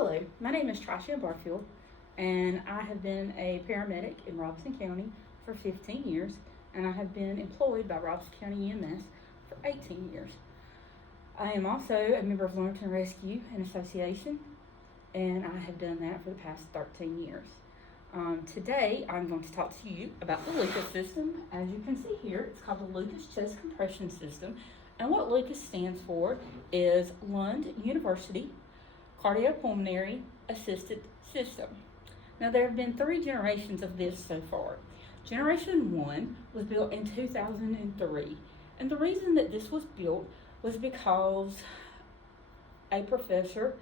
Hello, my name is Trisha Barfield, and I have been a paramedic in Robinson County for 15 years, and I have been employed by Robinson County EMS for 18 years. I am also a member of Learnton Rescue and Association, and I have done that for the past 13 years. Today, I'm going to talk to you about the LUCUS system. As you can see here, it's called the LUCUS Chest Compression System, and what LUCUS stands for is Lund University Cardiopulmonary Assisted System. Now, there have been 3 generations of this so far. Generation 1 was built in 2003, and the reason that this was built was because a professor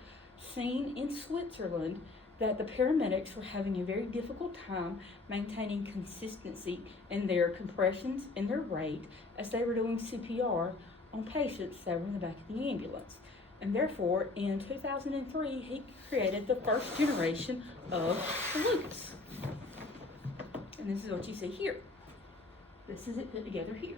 seen in Switzerland that the paramedics were having a very difficult time maintaining consistency in their compressions and their rate as they were doing CPR on patients that were in the back of the ambulance. And therefore, in 2003, he created the first generation of the LUCUS. And this is what you see here. This is it put together here.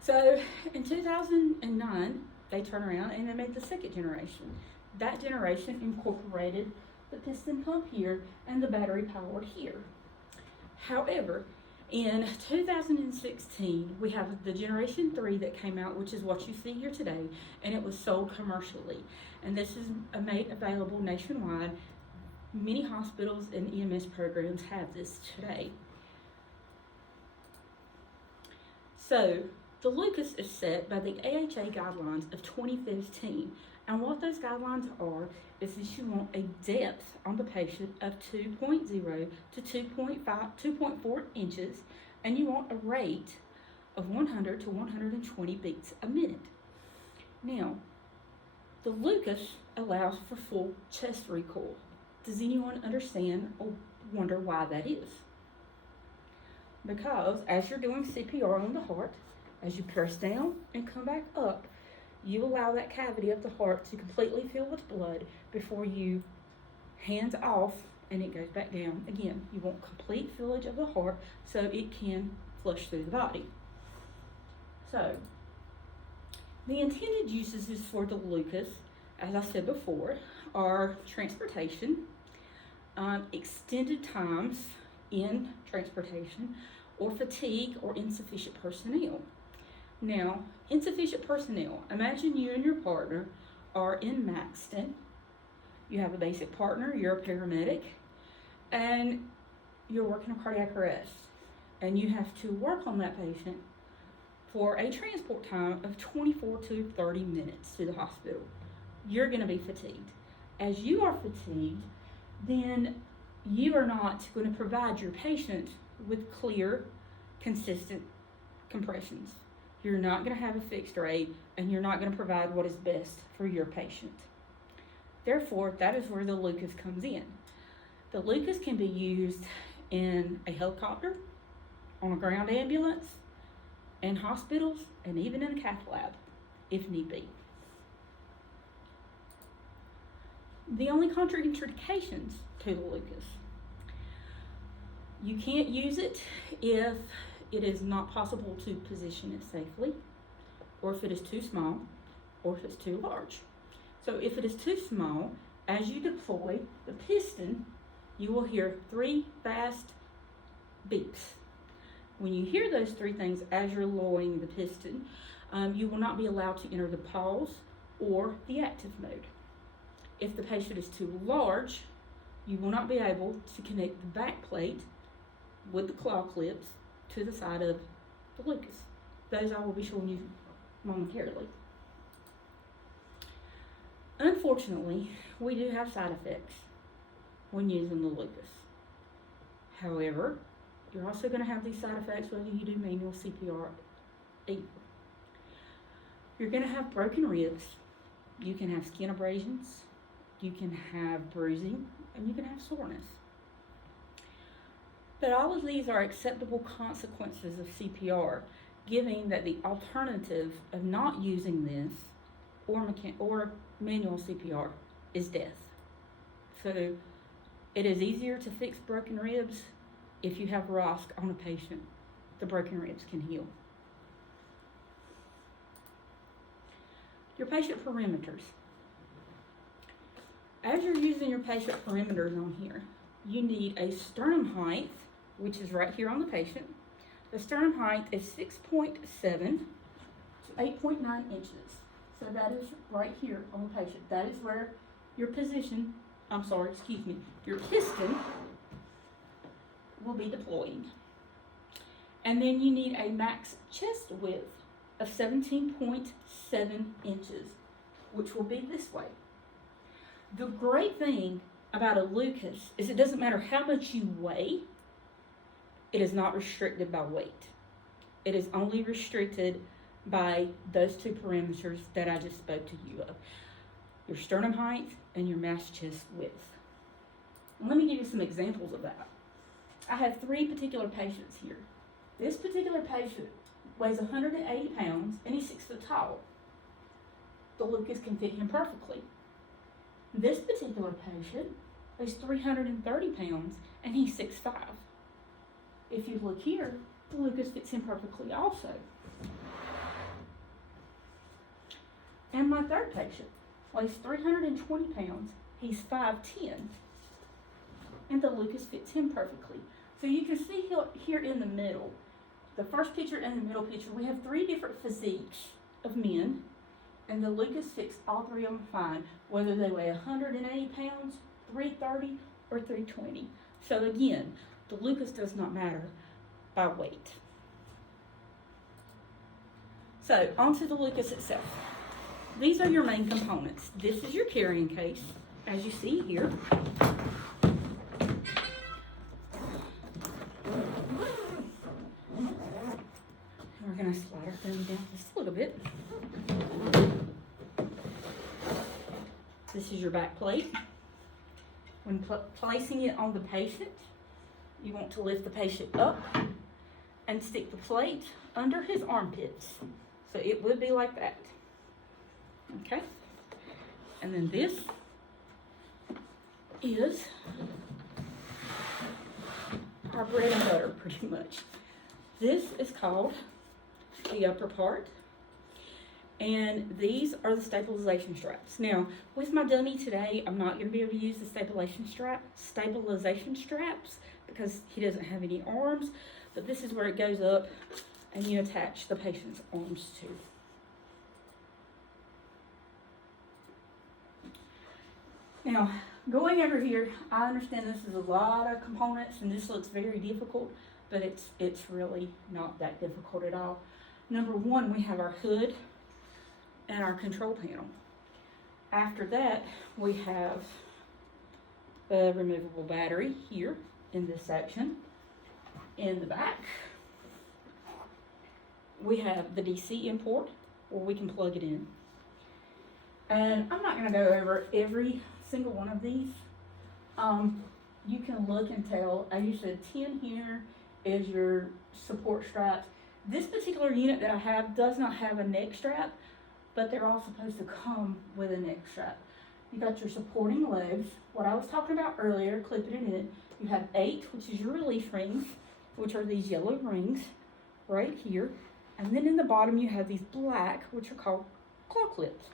So, in 2009, they turned around and they made the second generation. That generation incorporated the piston pump here and the battery powered here. However, in 2016, we have the Generation 3 that came out, which is what you see here today, and it was sold commercially. And this is made available nationwide. Many hospitals and EMS programs have this today. So, the LUCUS is set by the AHA guidelines of 2015. And what those guidelines are is that you want a depth on the patient of 2.0 to 2.4 inches, and you want a rate of 100 to 120 beats a minute. Now, the LUCUS allows for full chest recoil. Does anyone understand or wonder why that is? Because as you're doing CPR on the heart, as you press down and come back up, you allow that cavity of the heart to completely fill with blood before you hands off and it goes back down again. You want complete fillage of the heart so it can flush through the body. So, the intended uses for the LUCUS, as I said before, are transportation, extended times in transportation, or fatigue or insufficient personnel. Now, insufficient personnel. Imagine you and your partner are in Maxton. You have a basic partner, you're a paramedic, and you're working a cardiac arrest. And you have to work on that patient for a transport time of 24 to 30 minutes to the hospital. You're going to be fatigued. As you are fatigued, then you are not going to provide your patient with clear, consistent compressions. You're not going to have a fixed rate, and you're not going to provide what is best for your patient. Therefore, that is where the LUCUS comes in. The LUCUS can be used in a helicopter, on a ground ambulance, in hospitals, and even in a cath lab, if need be. The only contraindications to the LUCUS. You can't use it if it is not possible to position it safely, or if it is too small, or if it's too large. So if it is too small, as you deploy the piston, you will hear 3 fast beeps. When you hear those 3 things as you're lowering the piston, you will not be allowed to enter the pause or the active mode. If the patient is too large, you will not be able to connect the back plate with the claw clips to the side of the LUCUS. Those I will be showing you momentarily. Unfortunately, we do have side effects when using the LUCUS. However, you're also going to have these side effects whether you do manual CPR either. You're going to have broken ribs, you can have skin abrasions, you can have bruising, and you can have soreness. But all of these are acceptable consequences of CPR, given that the alternative of not using this or manual CPR is death. So it is easier to fix broken ribs if you have ROSC on a patient. The broken ribs can heal. Your patient perimeters. As you're using your patient perimeters on here, you need a sternum height, which is right here on the patient. The sternum height is 6.7 to 8.9 inches. So that is right here on the patient. That is where your position, your piston will be deploying. And then you need a max chest width of 17.7 inches, which will be this way. The great thing about a LUCUS is it doesn't matter how much you weigh, it is not restricted by weight. It is only restricted by those two parameters that I just spoke to you of. Your sternum height and your max chest width. And let me give you some examples of that. I have 3 particular patients here. This particular patient weighs 180 pounds and he's 6 foot tall. The LUCUS can fit him perfectly. This particular patient weighs 330 pounds and he's 6'5". If you look here, the LUCUS fits him perfectly also. And my third patient weighs 320 pounds, he's 5'10", and the LUCUS fits him perfectly. So you can see here in the middle, the first picture and the middle picture, we have 3 different physiques of men, and the LUCUS fits all 3 of them fine, whether they weigh 180 pounds, 330, or 320. So again, the LUCUS does not matter by weight. So onto the LUCUS itself. These are your main components. This is your carrying case, as you see here. We're going to slide our thumb down just a little bit. This is your back plate. When placing it on the patient, you want to lift the patient up and stick the plate under his armpits. So it would be like that. Okay? And then this is our bread and butter, pretty much. This is called the upper part. And these are the stabilization straps. Now, with my dummy today, I'm not going to be able to use the stabilization straps because he doesn't have any arms. But this is where it goes up and you attach the patient's arms to. Now, going over here, I understand this is a lot of components and this looks very difficult, but it's really not that difficult at all. Number one, we have our hood and our control panel. After that, we have the removable battery here in this section. In the back, we have the DC import where we can plug it in. And I'm not going to go over every single one of these. You can look and tell. As you said, 10 here is your support straps. This particular unit that I have does not have a neck strap, but they're all supposed to come with a neck strap. You got your supporting legs, what I was talking about earlier, clipping it in. You have 8, which is your release rings, which are these yellow rings right here. And then in the bottom you have these black, which are called claw clips.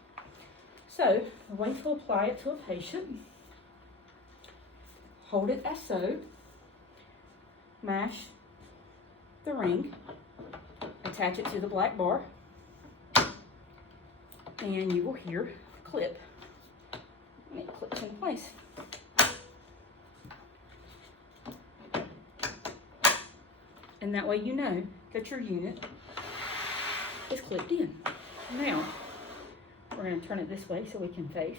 So the way to apply it to a patient, hold it as so, mash the ring, attach it to the black bar, and you will hear a clip. And it clips in place. And that way you know that your unit is clipped in. Now, we're going to turn it this way so we can face.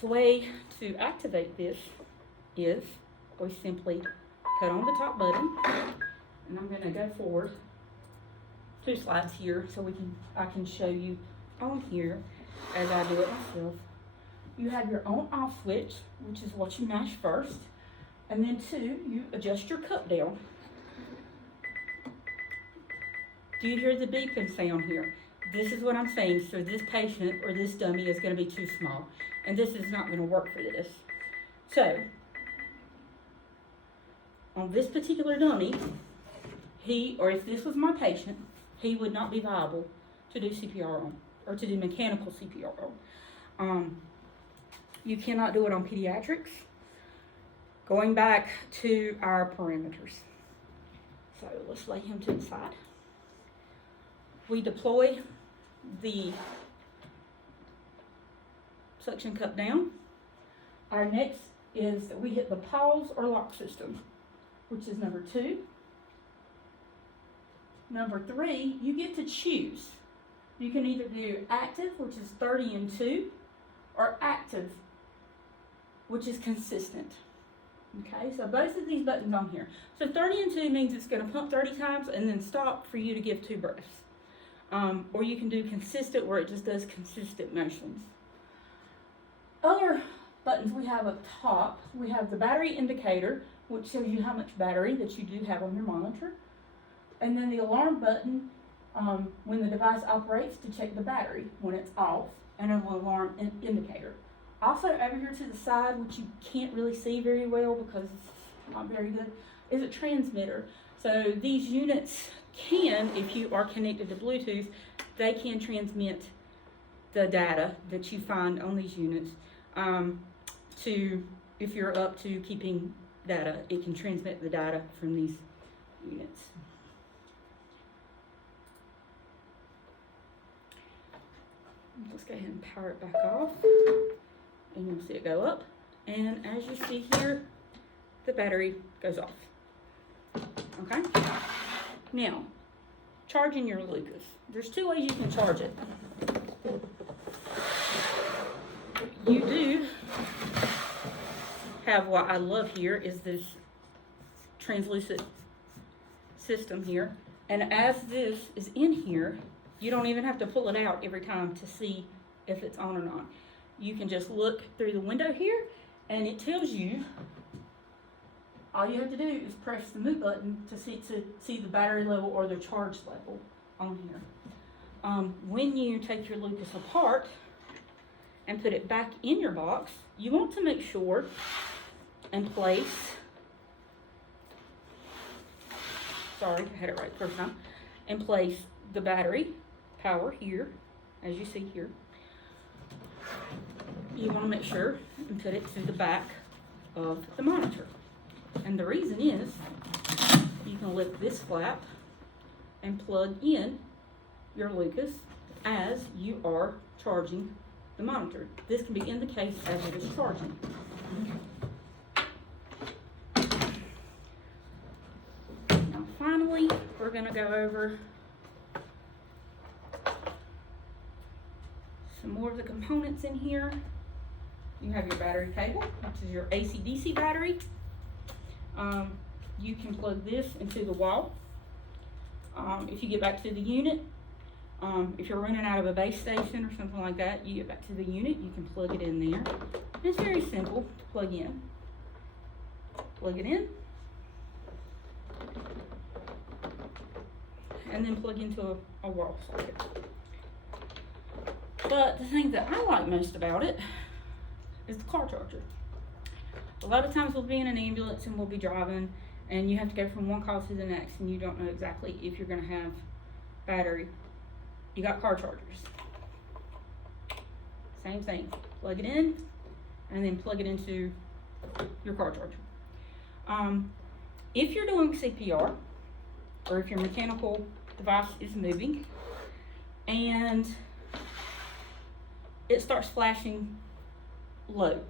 The way to activate this is we simply cut on the top button, and I'm going to go forward 2 slides here so I can show you on here as I do it myself. You have your on-off switch, which is what you mash first, and then 2, you adjust your cup down. Do you hear the beeping sound here? This is what I'm saying. So this patient or this dummy is going to be too small, and this is not going to work for this. So on this particular dummy, if this was my patient, he would not be viable to do CPR on, or to do mechanical CPR on. You cannot do it on pediatrics. Going back to our parameters. So let's lay him to the side. We deploy the suction cup down. Our next is that we hit the pause or lock system, which is number 2. Number 3, you get to choose. You can either do active, which is 30 and 2, or active, which is consistent. Okay, so both of these buttons on here. So 30 and 2 means it's going to pump 30 times and then stop for you to give 2 breaths. Or you can do consistent, where it just does consistent motions. Other buttons we have up top, we have the battery indicator, which shows you how much battery that you do have on your monitor. And then the alarm button, when the device operates, to check the battery when it's off, and an alarm indicator. Also over here to the side, which you can't really see very well because it's not very good, is a transmitter. So these units can, if you are connected to Bluetooth, they can transmit the data that you find on these units to, if you're up to keeping data, it can transmit the data from these units. Let's go ahead and power it back off, and you'll see it go up. And as you see here, the battery goes off. Okay? Now, charging your LUCUS. There's 2 ways you can charge it. You do have what I love here is this translucent system here. And as this is in here, you don't even have to pull it out every time to see if it's on or not. You can just look through the window here, and it tells you, all you have to do is press the move button to see the battery level or the charge level on here. When you take your LUCUS apart and put it back in your box, you want to make sure and place, sorry, I had it right the first time, and place the battery power here, as you see here. You want to make sure and put it to the back of the monitor. And the reason is, you can lift this flap and plug in your LUCUS as you are charging the monitor. This can be in the case as it is charging. Now finally, we're going to go over some more of the components in here. You have your battery cable, which is your AC/DC battery. You can plug this into the wall. If you get back to the unit, if you're running out of a base station or something like that, you get back to the unit, you can plug it in there. It's very simple to plug in. Plug it in, and then plug into a wall socket. But the thing that I like most about it is the car charger. A lot of times we'll be in an ambulance and we'll be driving, and you have to go from one call to the next, and you don't know exactly if you're going to have battery. You got car chargers. Same thing. Plug it in, and then plug it into your car charger. If you're doing CPR, or if your mechanical device is moving, and it starts flashing low,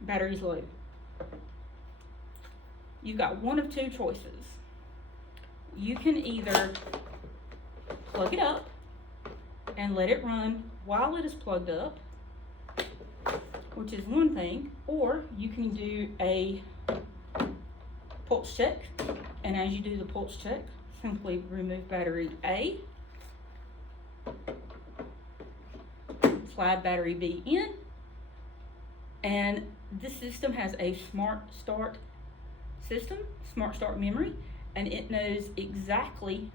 battery's low, you've got one of 2 choices. You can either plug it up and let it run while it is plugged up, which is one thing, or you can do a pulse check, and as you do the pulse check, simply remove battery A, slide battery B in, and this system has a smart start system, smart start memory, and it knows exactly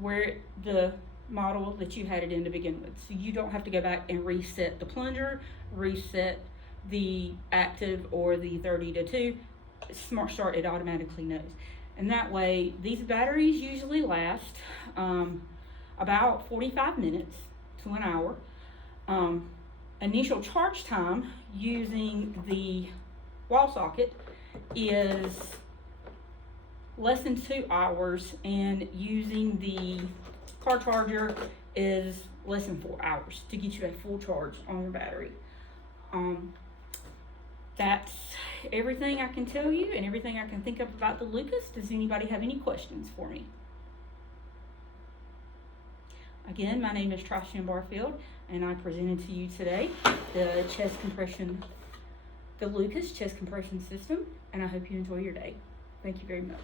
where the model that you had it in to begin with. So you don't have to go back and reset the plunger, reset the active or the 30 to 2. Smart start, it automatically knows. And that way, these batteries usually last about 45 minutes to an hour. Initial charge time using the wall socket is less than 2 hours, and using the car charger is less than 4 hours to get you a full charge on your battery. That's everything I can tell you and everything I can think of about the LUCUS. Does anybody have any questions for me? Again, my name is Trishan Barfield, and I presented to you today the LUCUS chest compression system, and I hope you enjoy your day. Thank you very much.